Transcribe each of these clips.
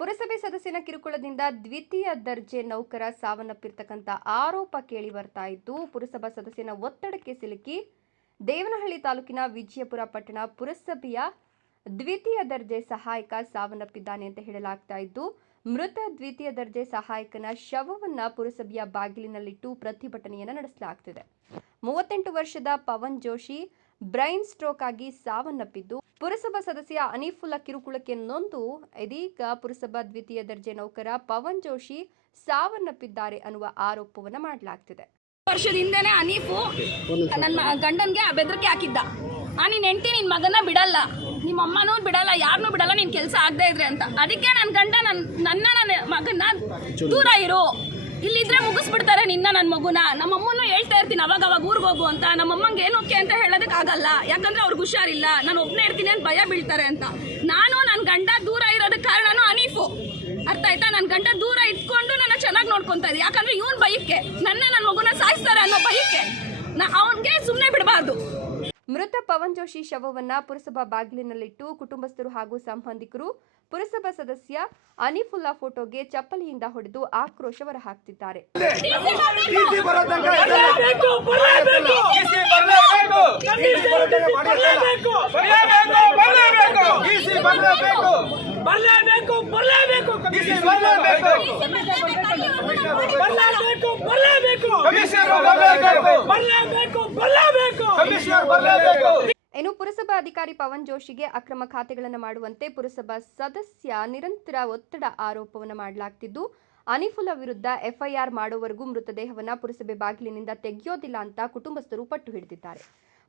ಪುರಸಭೆ ಸದಸ್ಯನ ಕಿರುಕುಳದಿಂದ ದ್ವಿತೀಯ ದರ್ಜೆ ನೌಕರ ಸಾವನ್ನಪ್ಪಿರ್ತಕ್ಕಂಥ ಆರೋಪ ಕೇಳಿ ಬರ್ತಾ ಇದ್ದು, ಪುರಸಭಾ ಸದಸ್ಯನ ಒತ್ತಡಕ್ಕೆ ಸಿಲುಕಿ ದೇವನಹಳ್ಳಿ ತಾಲೂಕಿನ ವಿಜಯಪುರ ಪಟ್ಟಣ ಪುರಸಭೆಯ ದ್ವಿತೀಯ ದರ್ಜೆ ಸಹಾಯಕ ಸಾವನ್ನಪ್ಪಿದ್ದಾನೆ ಅಂತ ಹೇಳಲಾಗ್ತಾ ಇದ್ದು, ಮೃತ ದ್ವಿತೀಯ ದರ್ಜೆ ಸಹಾಯಕನ ಶವವನ್ನ ಪುರಸಭೆಯ ಬಾಗಿಲಿನಲ್ಲಿಟ್ಟು ಪ್ರತಿಭಟನೆಯನ್ನು ನಡೆಸಲಾಗುತ್ತಿದೆ. 38 ವರ್ಷದ ಪವನ್ ಜೋಶಿ ಬ್ರೈನ್ ಸ್ಟ್ರೋಕ್ ಆಗಿ ಸಾವನ್ನಪ್ಪಿದ್ದು, ಪುರಸಭಾ ಸದಸ್ಯ ಅನೀಫುಲ್ಲಾ ಕಿರುಕುಳಕ್ಕೆ ನೊಂದು ಇದೀಗ ಪುರಸಭಾ ದ್ವಿತೀಯ ದರ್ಜೆ ನೌಕರ ಪವನ್ ಜೋಶಿ ಸಾವನ್ನಪ್ಪಿದ್ದಾರೆ ಅನ್ನುವ ಆರೋಪವನ್ನು ಮಾಡಲಾಗ್ತಿದೆ. ವರ್ಷದ ಹಿಂದೆನೆ ಅನೀಫು ನನ್ನ ಗಂಡನ್ಗೆ ಬೆದರಿಕೆ ಹಾಕಿದ್ದ. ನೀನ್ ಹೆಂಡತಿ ನಿನ್ ಮಗನ ಬಿಡಲ್ಲ, ನಿಮ್ಮ ಅಮ್ಮನೂ ಬಿಡಲ್ಲ, ಯಾರನ್ನೂ ಬಿಡಲ್ಲ ನಿನ್ ಕೆಲಸ ಆಗದೆ ಇದ್ರೆ ಅಂತ. ಅದಕ್ಕೆ ನನ್ನ ಗಂಡ ನನ್ನ ಮಗನ ದೂರ ಇರು, ಇಲ್ಲಿದ್ರೆ ಮುಗಿಸ್ಬಿಡ್ತಾರೆ ನಿನ್ನ ನನ್ನ ಮಗುನ. ನಮ್ಮಮ್ಮನೂ ಹೇಳ್ತಾ ಇರ್ತೀನಿ ಅವಾಗ ಊರಿಗೆ ಹೋಗು ಅಂತ. ನಮ್ಮಮ್ಮಂಗೆ ಏನೋಕೆ ಅಂತ ಹೇಳೋದಕ್ಕಾಗಲ್ಲ, ಯಾಕಂದ್ರೆ ಅವ್ರಿಗೆ ಹುಷಾರಿಲ್ಲ, ನಾನು ಒಬ್ಬನೇ ಇರ್ತೀನಿ ಅಂತ ಭಯ ಬೀಳ್ತಾರೆ ಅಂತ. ನಾನು ನನ್ನ ಗಂಡ ದೂರ ಇರೋದಕ್ಕೆ ಕಾರಣನೂ ಅನೀಫು. ಅರ್ಥ ಆಯ್ತಾ? ನನ್ನ ಗಂಡ ದೂರ ಇಟ್ಕೊಂಡು ನನ್ನ ಚೆನ್ನಾಗಿ ನೋಡ್ಕೊಂತಾ ಇದೆ. ಯಾಕಂದ್ರೆ ಇವನ್ ಭಯಕ್ಕೆ ನನ್ನ ಮಗುನ ಸಾಯಿಸ್ತಾರೆ ಅನ್ನೋ ಭಯಕ್ಕೆ ಅವನ್ಗೆ ಸುಮ್ಮನೆ ಬಿಡಬಾರ್ದು. ಮೃತ ಪವನ್ ಜೋಶಿ ಶವವನ್ನ ಪುರಸಭಾ ಬಾಗಿಲಿನಲ್ಲಿಟ್ಟು ಕುಟುಂಬಸ್ಥರು ಹಾಗೂ ಸಂಬಂಧಿಕರು ಪುರಸಭಾ ಸದಸ್ಯ ಅನೀಫುಲ್ಲಾ ಫೋಟೋಗೆ ಚಪ್ಪಲಿಯಿಂದ ಹೊಡೆದು ಆಕ್ರೋಶ ಹೊರಹಾಕ್ತಿದ್ದಾರೆ. ಇನ್ನು ಪುರಸಭಾ ಅಧಿಕಾರಿ ಪವನ್ ಜೋಶಿಗೆ ಅಕ್ರಮ ಖಾತೆಗಳನ್ನು ಮಾಡುವಂತೆ ಪುರಸಭಾ ಸದಸ್ಯ ನಿರಂತರ ಒತ್ತಡ ಆರೋಪವನ್ನು ಮಾಡಲಾಗ್ತಿದ್ದು, ಅನೀಫುಲ್ಲಾ ವಿರುದ್ಧ ಎಫ್ಐಆರ್ ಮಾಡುವವರೆಗೂ ಮೃತದೇಹವನ್ನು ಪುರಸಭೆ ಬಾಗಿಲಿನಿಂದ ತೆಗೆಯೋದಿಲ್ಲ ಅಂತ ಕುಟುಂಬಸ್ಥರು ಪಟ್ಟು ಹಿಡಿದಿದ್ದಾರೆ.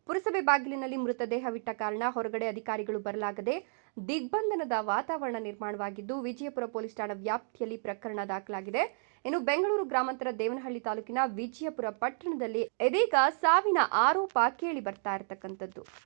ಪುರಸಭೆ ಬಾಗಿಲಿನಲ್ಲಿ ಮೃತದೇಹವಿಟ್ಟ ಕಾರಣ ಹೊರಗಡೆ ಅಧಿಕಾರಿಗಳು ಬರಲಾಗದೆ ದಿಗ್ಬಂಧನದ ವಾತಾವರಣ ನಿರ್ಮಾಣವಾಗಿದ್ದು, ವಿಜಯಪುರ ಪೊಲೀಸ್ ಠಾಣಾ ವ್ಯಾಪ್ತಿಯಲ್ಲಿ ಪ್ರಕರಣ ದಾಖಲಾಗಿದೆ. ಇನ್ನು ಬೆಂಗಳೂರು ಗ್ರಾಮಾಂತರ ದೇವನಹಳ್ಳಿ ತಾಲೂಕಿನ ವಿಜಯಪುರ ಪಟ್ಟಣದಲ್ಲಿ ಇದೀಗ ಸಾವಿನ ಆರೋಪ ಕೇಳಿ ಬರ್ತಾ ಇರತಕ್ಕಂಥದ್ದು.